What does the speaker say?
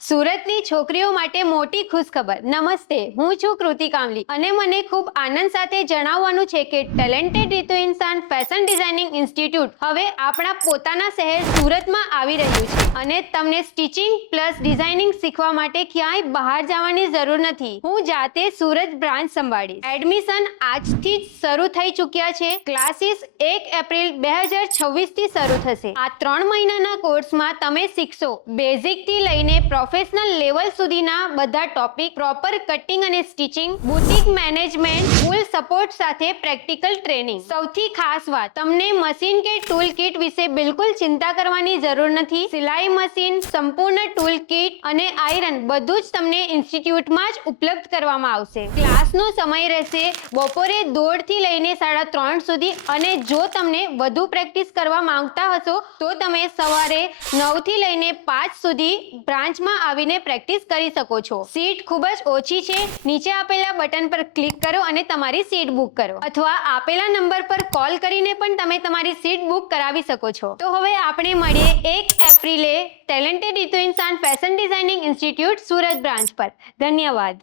સુરતની છોકરીઓ માટે મોટી ખુશખબર. નમસ્તે, હું છું કૃતિ કામલી અને મને ખૂબ આનંદ સાથે જણાવવાનું છે કે talented Ritu Insan fashion designing institute હવે આપણા પોતાના શહેર સુરતમાં આવી રહ્યું છે અને તમને સ્ટિચિંગ પ્લસ ડિઝાઇનિંગ શીખવા માટે ક્યાંય બહાર જવાની જરૂર નથી. હું જાતે સુરત બ્રાન્ચ સંભાળીશ. એડમિશન આજથી જ શરૂ થઈ ચૂક્યા છે. ક્લાસીસ 1 એપ્રિલ 2026 થી શરૂ થશે. આ 3 મહિનાના કોર્સમાં તમે શીખશો બેઝિક થી લઈને પ્રોફેશનલ લેવલ સુધીના બધા ટોપિક, પ્રોપર કટિંગ અને stitching, boutique management, full support સાથે પ્રેક્ટિકલ ટ્રેનિંગ. સૌથી ખાસ વાત, તમને મશીન કે ટૂલ કિટ વિશે બિલકુલ ચિંતા કરવાની જરૂર નથી. સિલાઈ મશીન, સંપૂર્ણ ટૂલ કિટ અને આયરન બધું જ તમને ઇન્સ્ટિટ્યૂટમાં જ ઉપલબ્ધ કરવામાં આવશે. ક્લાસનો સમય રહેશે બપોરે 1:30 થી લઈને 3:30 સુધી અને જો તમને વધુ પ્રેક્ટિસ કરવા માંગતા હશો તો તમે સવારે 9 થી લઈને 5 સુધી બ્રાન્ચમાં આવીને પ્રેક્ટિસ કરી શકો છો. સીટ ખૂબ જ ઓછી છે. નીચે આપેલા બટન પર ક્લિક કરો અને તમારી સીટ બુક કરો અથવા આપેલા નંબર પર કોલ કરીને પણ તમે તમારી સીટ બુક કરાવી શકો છો. તો હવે આપણે મળીએ 1 એપ્રિલે talented Ritu Insan fashion designing institute Surat branch પર. ધન્યવાદ.